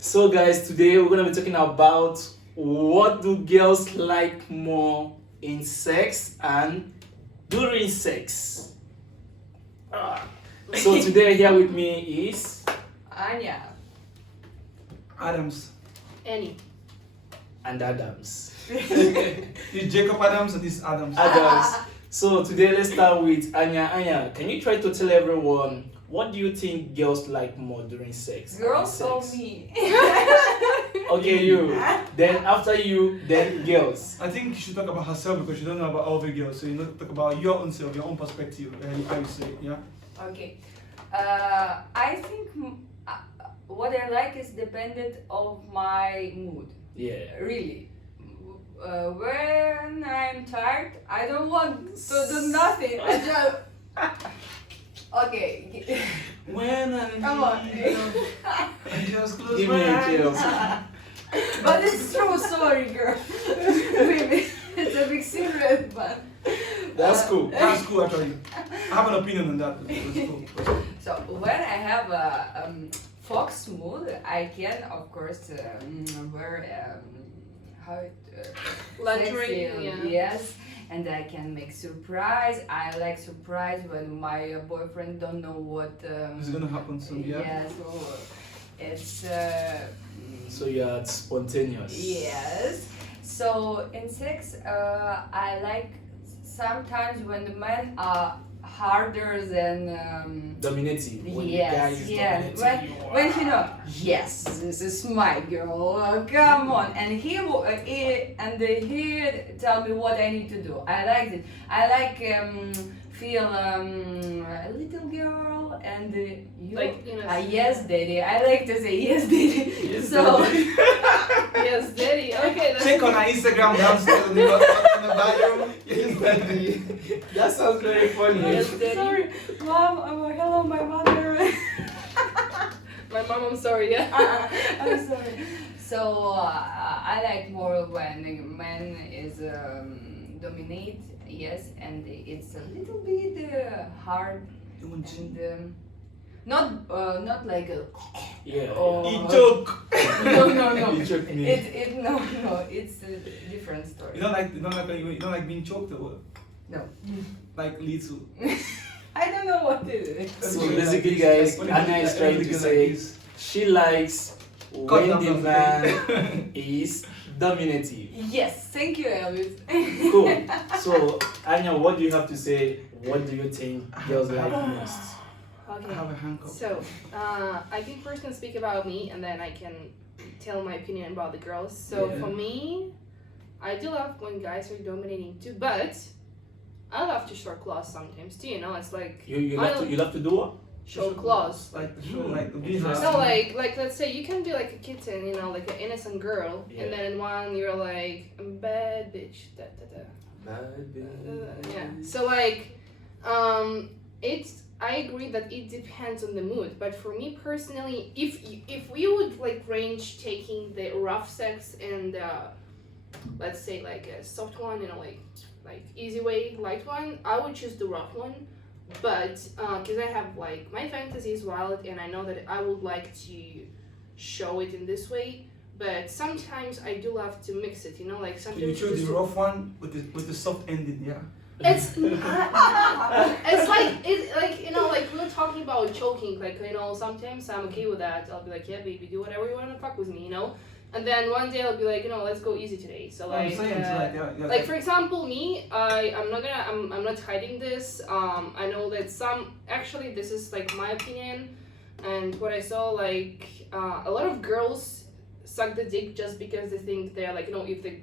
So, guys, today we're gonna be talking about what do girls like more in sex and during sex. Ah. So today here with me is Anya. Adams. Annie. and Adams. This Jacob Adams and this Adams. Adams. So today let's start with Anya. Anya, can you try to tell everyone what do you think girls like more during sex? Girls and or sex? me? Okay, you. Then after you, then girls. I think you should talk about herself because you don't know about other girls. So you know, talk about your own self, your own perspective, I would say, yeah. Okay. I think what I like is dependent of my mood. Yeah. Really. When I'm tired, I don't want to do nothing. I just. Okay. When I Come on. I just close Give my me a eyes. kill. But it's true, sorry, girl. Maybe it's a big secret, but. That's cool. That's cool actually. I have an opinion on that. It's cool. So when I have a fox mood, I can of course wear how it Lingerie, sexy, yeah. yes, and I can make surprise. I like surprise when my boyfriend don't know what. It's gonna happen soon, yeah. Yeah, so it's So you're spontaneous. yes. So in sex, I like sometimes when the men are harder than. Dominative. When the Yes, guy is yeah. dominating you. When you know, yes, this is my girl. Come on, and he tell me what I need to do. I like it. I like feel a little girl and you. Like, you know, Yes, daddy. I like to say yes, daddy. Yes, So Yes, daddy. Okay, that's Check on our Instagram downstairs on the bio. Yes, daddy. That sounds very funny. Yes, daddy. sorry, mom. Hello, my mother. my mom. I'm sorry. Yeah. I'm sorry. So I like more when a man is dominate, yes, and it's a little bit hard and not like a Yeah. Oh. He joke. no. You choked me. No, it's a different story. You don't like being choked or what? No. Like little. I don't know what it is. So basically, guys, Like, Anna is trying to say she likes when down the the man is dominative. Yes, thank you, Elvis. Cool. So, Anya, what do you have to say? What do you think girls like most? I Okay. have a handcuff. So, I think first can speak about me, and then I can tell my opinion about the girls. So Yeah. for me, I do love when guys are dominating too, but I love to show claws sometimes too. You know, it's like You love to do what? show claws. Like the show, like the Interesting. No, like let's say you can be like a kitten, you know, like an innocent girl, Yeah. and then in one you're like I'm a bad bitch. Da da da. Yeah. So like, it's. I agree that it depends on the mood, but for me personally, if we would like range taking the rough sex and let's say like a soft one, you know, like easy way, light one, I would choose the rough one. But because I have like my fantasy is wild, and I know that I would like to show it in this way. But sometimes I do love to mix it, you know, like So sometimes you choose just- the rough one with the soft ending, yeah. it's like you know, like we were talking about choking, like you know, sometimes I'm okay with that. I'll be like, yeah, baby, do whatever you want to fuck with me, you know. And then one day I'll be like, you know, let's go easy today. So I'm like, saying it's yeah, like for example, me, I'm not hiding this. I know that some actually this is like my opinion, and what I saw like a lot of girls suck the dick just because they think they're like, you know, if the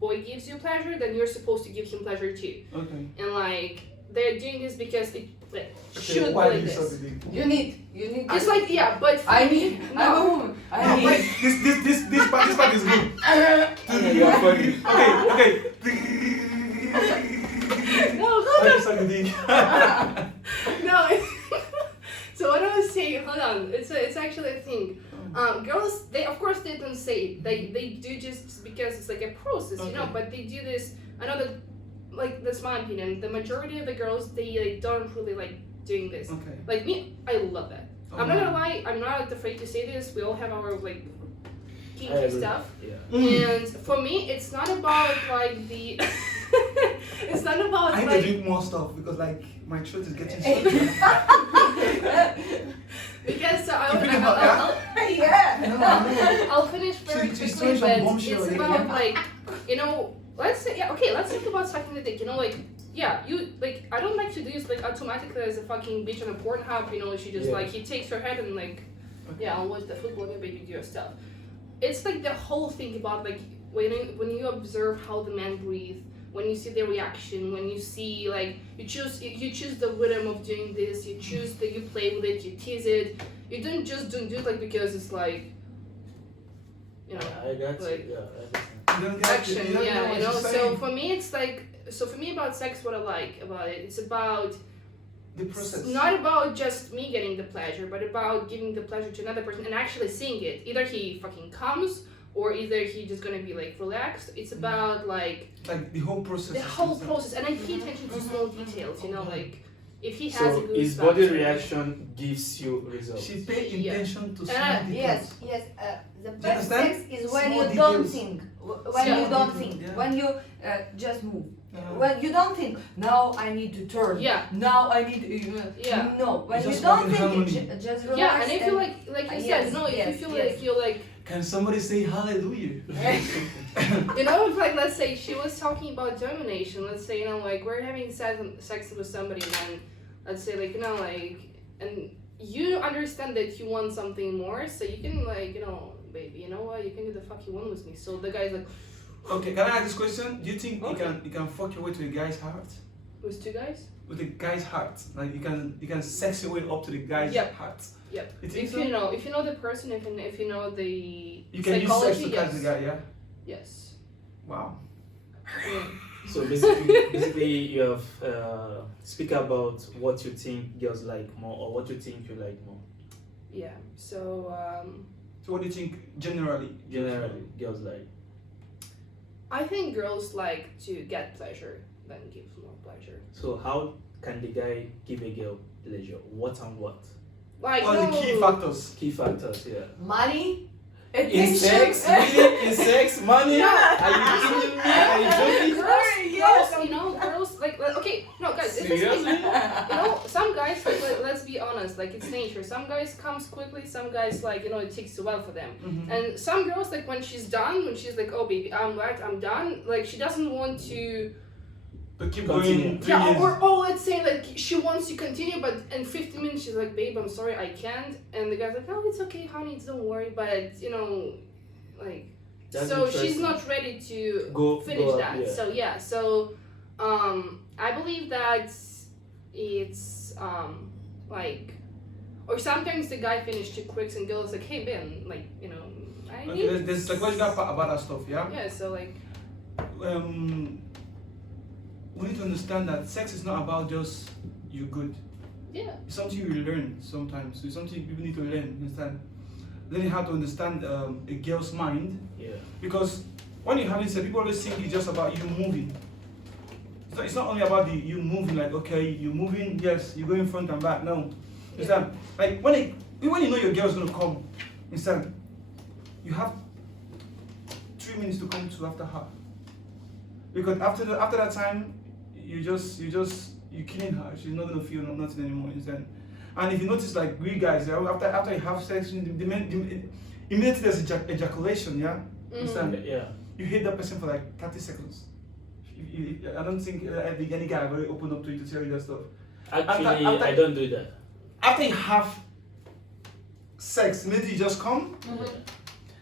boy gives you pleasure, then you're supposed to give him pleasure too. Okay. And like they're doing this because it like should Why be do like you suck this. the dick? You need. It's like yeah, but for I me, need. I'm a woman. I No, need. wait, this part is good. Anya, you are funny. Okay. no, Why do you suck the dick? no. So what I was saying, hold on, it's actually a thing. Girls, they of course they don't say it. They do just because it's like a process, you know. Okay. But they do this. I know that, like that's my opinion. The majority of the girls they don't really like doing this. Okay. Like me, I love that. I'm not gonna lie, I'm not afraid to say this. We all have our like I kinky agree. stuff. Yeah. And for me, it's not about like the. It's not about I need to like. drink more stuff because like my throat is getting Because Yeah. I'll finish very She's quickly, throwing some but bombshell it's here, about yeah? like, you know, let's say, yeah, okay, let's talk about sucking the dick, you know, like, yeah, you, like, I don't like to do this, like, automatically as a fucking bitch on a Pornhub, you know, she just, Yeah. like, he takes her head and, like, yeah, I'll watch the football game, baby, do your stuff. It's, like, the whole thing about, like, when you observe how the men breathe, when you see their reaction, when you see, like, you choose the rhythm of doing this, you choose that you play with it, you tease it, you don't do it, like, because it's, like, you know, I got like, you. Yeah, I understand. You don't get action, it, you don't know yeah, what you know. she's So saying. for me, it's like, so for me about sex, what I like about it, it's about The process. not about just me getting the pleasure, but about giving the pleasure to another person and actually seeing it. Either he fucking comes, or either he just gonna be like relaxed. It's about like Like the whole process. the is whole concerned. process, and I pay attention to small details. You know, like if he has a So good his body spot, reaction gives you results. She paid Yeah. intention to Uh, small Yes, details. yes. The you best understand? sex is when Small you don't details. think. When Yeah. you don't Small think. details, yeah. When you just move. Yeah. When you don't think. Now I need to turn. Yeah. Now I need. Yeah. No. When You you just don't walk in think, harmony. just relax. yeah, and if you like you yes, said, no, if yes, you feel yes. like you're like. Can somebody say hallelujah? You know, it's like, let's say she was talking about domination. Let's say, you know, like we're having sex with somebody, and then let's say, like, you know, like, and you understand that you want something more, so you can, like, you know, baby, you know what, you can do the fuck you want with me. So the guy's like, Okay, can I ask this question? Do you think Okay. you can fuck your way to a guy's heart? with two guys? With a guy's heart, like you can sex your way up to the guy's Yep. heart. Yep. You think If so? you know the person, if you know the You can use sex psychology, to yes. catch the guy, yeah. Yes. Wow. Yeah. So basically, you have speak about what you think girls like more, or what you think you like more. Yeah. So So what do you think generally? Generally, girls like. I think girls like to get pleasure than give more pleasure. So how can the guy give a girl pleasure? What and what? Like What are the key no- factors? Key factors, yeah. Money. In Attention. sex, really? In sex, money? Yeah. Are you kidding me? Are you joking? Girls, you know, girls like okay, no guys, it's Seriously? you know, some guys like, let's be honest, like it's nature. Some guys comes quickly, some guys like, you know, it takes a while for them. Mhm. And some girls like when she's done, when she's like, oh baby, I'm right, I'm done, like she doesn't want to But keep Continue. going. 3 yeah, years. or let's say like she wants to continue, but in 15 minutes she's like, babe, I'm sorry, I can't. And the guy's like, oh, it's okay, honey, don't worry. But you know, like, That's so she's interesting. not ready to Go finish go up, that. yeah. So yeah, so I believe that it's like, or sometimes the guy finished too quick and girls like, hey Ben, like you know, I Okay, need. there's psychological part about that stuff, yeah. Yeah, so like We need to understand that sex is not about just you good. yeah, It's something you learn sometimes. It's something people need to learn. Understand? Learning how to understand a girl's mind, Yeah. because when you're having sex, people always think it's just about you moving. It's not only about you moving. Like okay, you moving. Yes, you go in front and back. No, understand? Like when you know your girl's gonna come, understand? You have 3 minutes to come to after her, because after that time, you're killing her. She's not gonna feel nothing anymore. Understand? And if you notice, like we guys, yeah, after you have sex, immediately there's ejaculation. Yeah, understand? Yeah. You hate that person for like 30 seconds. I don't think any guy will open up to you to tell you that stuff. Actually, After- I don't do that. After you have sex, immediately you just come. Yeah.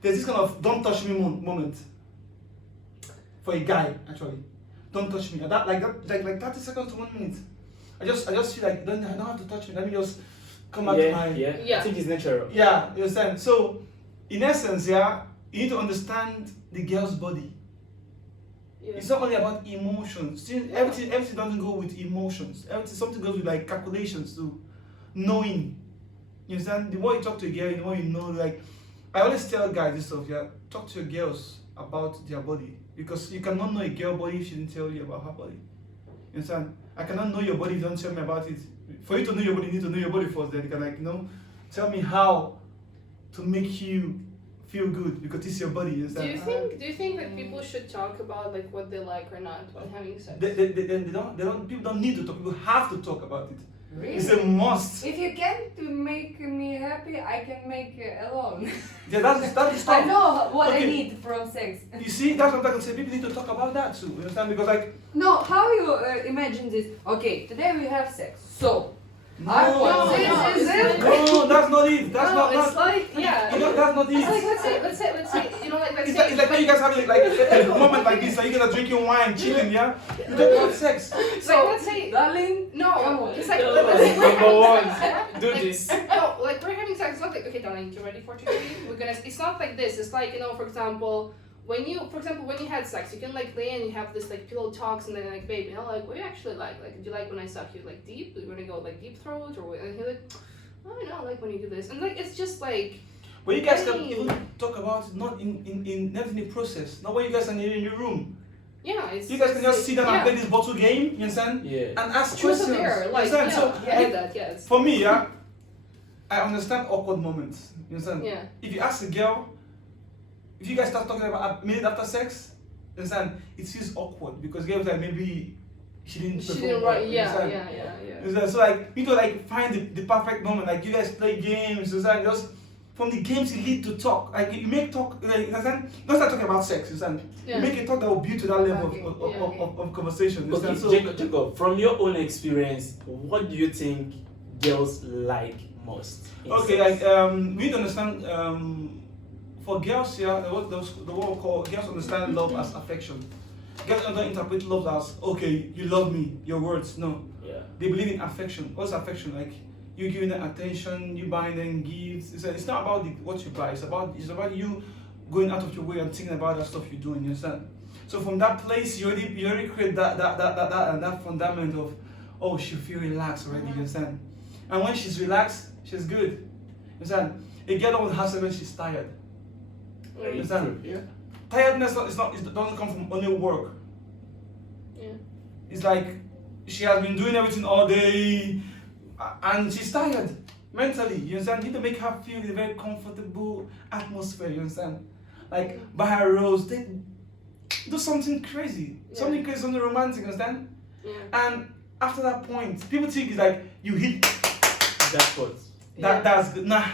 There's this kind of don't touch me moment for a guy actually. Don't touch me. Like 30 seconds to 1 minute. I just feel like I don't have to touch me. Let me just come back to my yeah. Yeah. I think it's natural. yeah. You understand? So in essence, yeah, you need to understand the girl's body. yeah. It's not only about emotions. See, everything doesn't go with emotions. Something goes with like calculations too. Knowing. You understand? The more you talk to a girl, the more you know. Like I always tell guys this stuff. Yeah, talk to your girls about their body, because you cannot know a girl body if she didn't tell you about her body. You understand? I cannot know your body if you don't tell me about it. For you to know your body, you need to know your body first. Then you can Tell me how to make you feel good because it's your body. You Do understand? you think that people should talk about like what they like or not when having sex? People don't need to talk. People have to talk about it. Really? It's a must. If you can't make me happy, I can make alone. Yeah, that is I tough. know what I Okay. need from sex. You see, that's what I'm trying to say. People need to talk about that too. You understand? Because like, No, how you imagine this? Okay, today we have sex. So, no, I No, want no, this, no, this, it's this. no, that's not it. That's no, not. it's like yeah. You know, that's not It's like it. let's say you know let's It's say like when you guys have like a moment like this, like you're gonna drinking wine, chilling, yeah. You talk about sex. so let's say Darling, no, it's like No, let's say we're number having one, sex, yeah? do Like, this. No, like we're having sex. It's not like okay, darling, you ready for today? We're gonna. It's not like this. It's like you know, for example, when you had sex, you can like lay and you have this like pillow talks and then like babe, you know, like what do you actually like? Like do you like when I suck you like deep? Do you want to go like deep throat or what? And he's like, oh, I know, I like when you do this. And like it's just like But you guys can even talk about it not not in the process, not when you guys are in your room. yeah, it's You guys can just like, sit down and play this bottle game, you understand? Yeah. And ask Truth or questions. dare, You like understand? yeah, So I like, get that, yes. for me, yeah, I understand awkward moments. You understand? Yeah. If you ask a girl, if you guys start talking about a minute after sex, you understand, it feels awkward because girls like maybe she didn't She perform didn't well, write you yeah, understand? yeah. You understand? So like you need to like find the perfect moment. Like you guys play games, you understand? Just from the games you lead to talk. Like you make talk, like, you understand? Don't start talking about sex, you understand? Yeah. You make a talk that will build to that level Okay. of conversation. You Okay, understand? So Jacob, from your own experience, what do you think girls like most? in okay, sex? like we need to understand for girls, yeah, the word called girls understand love as affection. Girls don't interpret love as okay, you love me, your words. No, Yeah. they believe in affection. What's affection? Like you giving them attention, you buying them gifts. It's not about what you buy. It's about you going out of your way and thinking about that stuff you're doing. You understand? So from that place, you already create that fundament of oh, she feel relaxed already. You understand? And when she's relaxed, she's good. You understand? A girl don't have sex when she's tired. Right. Understand? Yeah. Tiredness it doesn't come from only work. Yeah. It's like she has been doing everything all day and she's tired mentally. You understand? You need to make her feel in a very comfortable atmosphere. You understand? Like buy her a rose, do something crazy, Yeah. something crazy, something romantic. Understand? Yeah. And after that point, people think it's like you hit That's what. Yeah. that's good. Nah.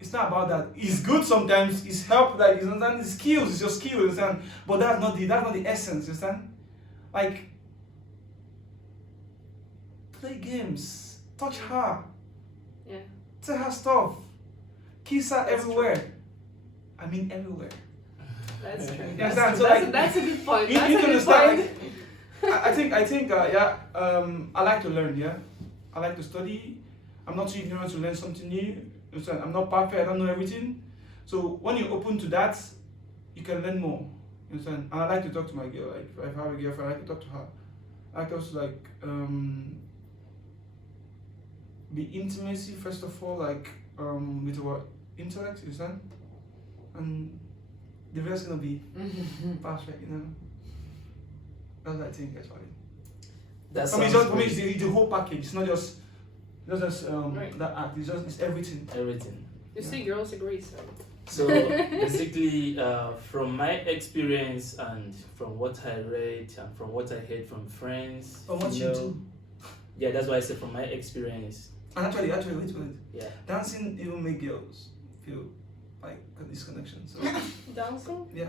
It's not about that. It's good sometimes. It's help. Like you understand. It's skills. It's your skills. You understand. But that's not the essence. You understand. Like play games. Touch her. Yeah. Tell her stuff. Kiss her That's everywhere. I mean everywhere. That's true. You That's, understand? So, that's, like, that's a good point. You That's need a to good understand. point. Like, I think yeah. I like to learn. Yeah. I like to study. I'm not too ignorant to learn something new. You understand? I'm not perfect. I don't know everything. So when you're open to that, you can learn more. You understand? And I like to talk to my girl. Like if I have a girlfriend, I like to talk to her. I like also like be intimacy first of all, like with our intellect, you understand? And the rest gonna be perfect, you know. That's what I think actually. That For me, sounds it's the whole package. It's not just Right. that act. It's everything. everything. You see, girls agree. So. So basically, from my experience and from what I read and from what I heard from friends, From what you know- do. Yeah, that's why I said from my experience. And actually, wait. Yeah. Dancing even make girls feel like this connection. So Dancing? yeah.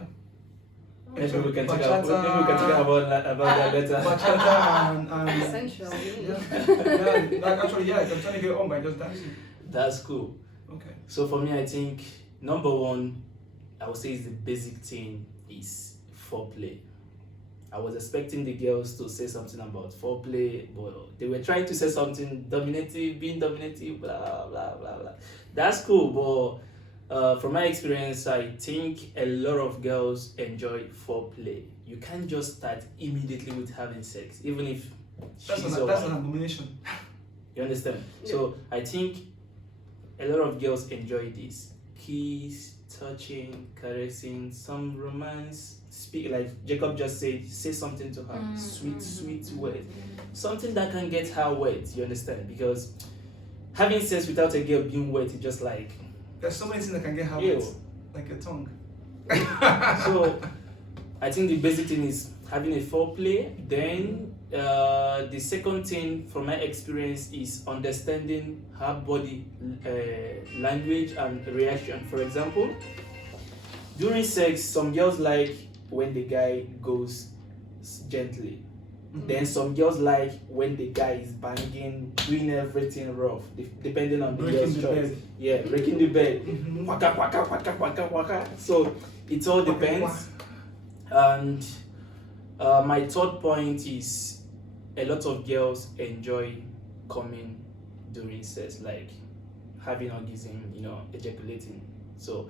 Maybe we can talk Bachata. about that later. Bachata and Essential. yeah, like actually yeah, I'm trying to get on by just dancing. That's cool. Okay. So for me, I think number one, I would say is the basic thing is foreplay. I was expecting the girls to say something about foreplay, but they were trying to say something dominative, being dominative, blah blah blah blah. That's cool, but from my experience, I think a lot of girls enjoy foreplay. You can't just start immediately with having sex, even if That's she's an alright. abomination. You understand? Yeah. So I think a lot of girls enjoy this. Kiss, touching, caressing, some romance. Speak like Jacob just said, say something to her. Sweet word. Something that can get her wet, you understand? Because having sex without a girl being wet is just like There's so many things that can get ew. habits, like your tongue. So I think the basic thing is having a foreplay. Then the second thing from my experience is understanding her body language and reaction. For example, during sex, some girls like when the guy goes gently. Then some girls like when the guy is banging, doing everything rough, depending on the Breaking girl's the choice. bed. Yeah, breaking the bed. Mhm. Waka waka waka waka waka. So it all depends. And my third point is a lot of girls enjoy coming during sex, like having orgasm, ejaculating. So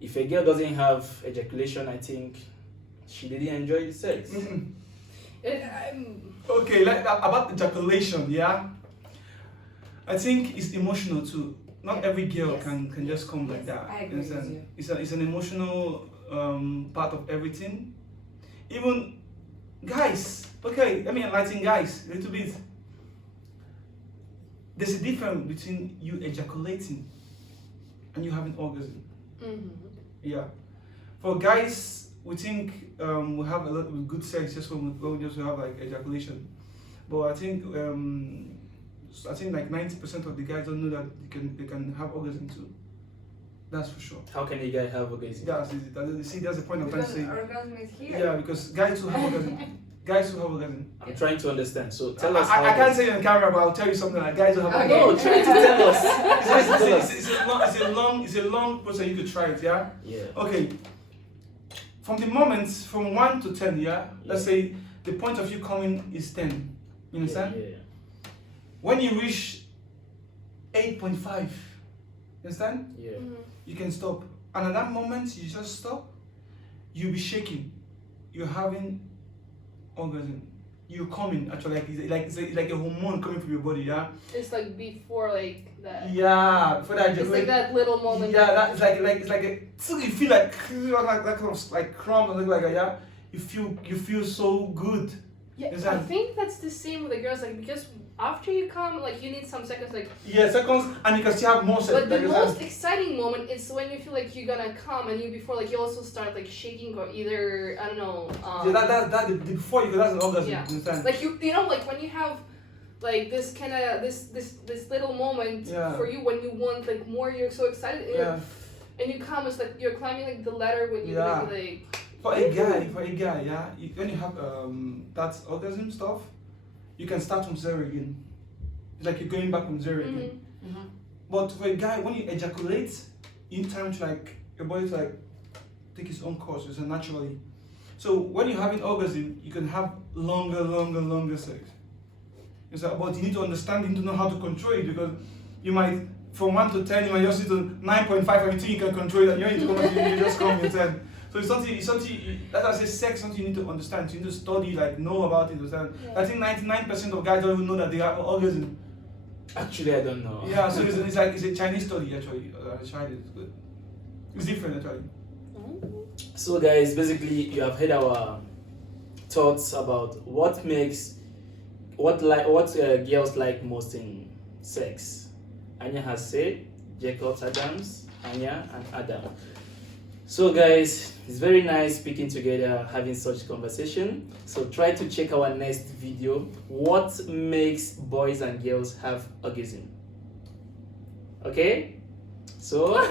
if a girl doesn't have ejaculation, I think she didn't enjoy the sex. Mhm. I'm- Okay, like about ejaculation, yeah. I think it's emotional too. Not Yes. every girl Yes. can just come like Yes, that. I agree with Understand? you. It's an emotional part of everything. Even guys, okay, let me enlighten guys a little bit. There's a difference between you ejaculating and you having orgasm. Mhm. Yeah. For guys, we think we have a lot of good sex just when we just have like ejaculation. But I think like 90% of the guys don't know that they can have orgasm too. That's for sure. How can a guy have orgasm? That's the point I'm trying to Because say. orgasm is here. Yeah, because guys who have orgasm. Guys who have orgasm. I'm trying to understand. So tell us. I how can't this- say it on camera, but I'll tell you something like guys who have Okay. No, orgasm. try to tell us. Try to tell us. It's a long process. You could try it, yeah. Yeah. Okay. From the moment from 1 to 10, yeah. Let's say the point of you coming is 10. You understand? Yeah. When you reach 8.5, you understand? Yeah. Mhm. You can stop. And at that moment, you just stop. You'll be shaking. You're having orgasm. You're coming actually it's like a hormone coming from your body, yeah. It's like before like that. Yeah. For that, It's like that little moment. Yeah, that's it's like a. So you feel like like crumbs and things like that. Yeah. You feel so good. Yeah, Is I that- think that's the same with the girls, like because after you come, like you need some seconds, like. Yeah, seconds, and you can still have more seconds. But the like, most exciting moment is when you feel like you're gonna come, and you before like you also start like shaking or either I don't know. yeah, the before you that's an orgasm. Yeah. You understand? Like you know like when you have like this kind of this little moment Yeah. for you when you want like more, you're so excited. Yeah. And you come, it's like you're climbing like the ladder when you're Yeah. gonna be like. For a guy, yeah. When you have that orgasm stuff, you can start from zero again. It's like you're going back from zero again. Mhm. But for a guy, when you ejaculate, you need time to like your body to like take its own course, it's naturally. So when you're having orgasm, you can have longer sex. It's like, but you need to understand, you need to know how to control it because you might from 1 to 10, you might just need to 9.5 and you think you can control it and you need to come and you just come in 10. So it's something that's why I say sex, something you need to understand. You need to study, like know about it, understand. Yeah. I think 99% of guys don't even know that they have orgasm. Actually, I don't know. Yeah, so it's like it's a Chinese study actually. I tried it. It's good. It's different actually. So, guys, basically, you have heard our thoughts about what girls like most in sex. Anya has said, Jacob Adams, Anya, and Adam. So, guys, it's very nice speaking together, having such conversation. So, try to check our next video. What makes boys and girls have orgasm? Okay? So.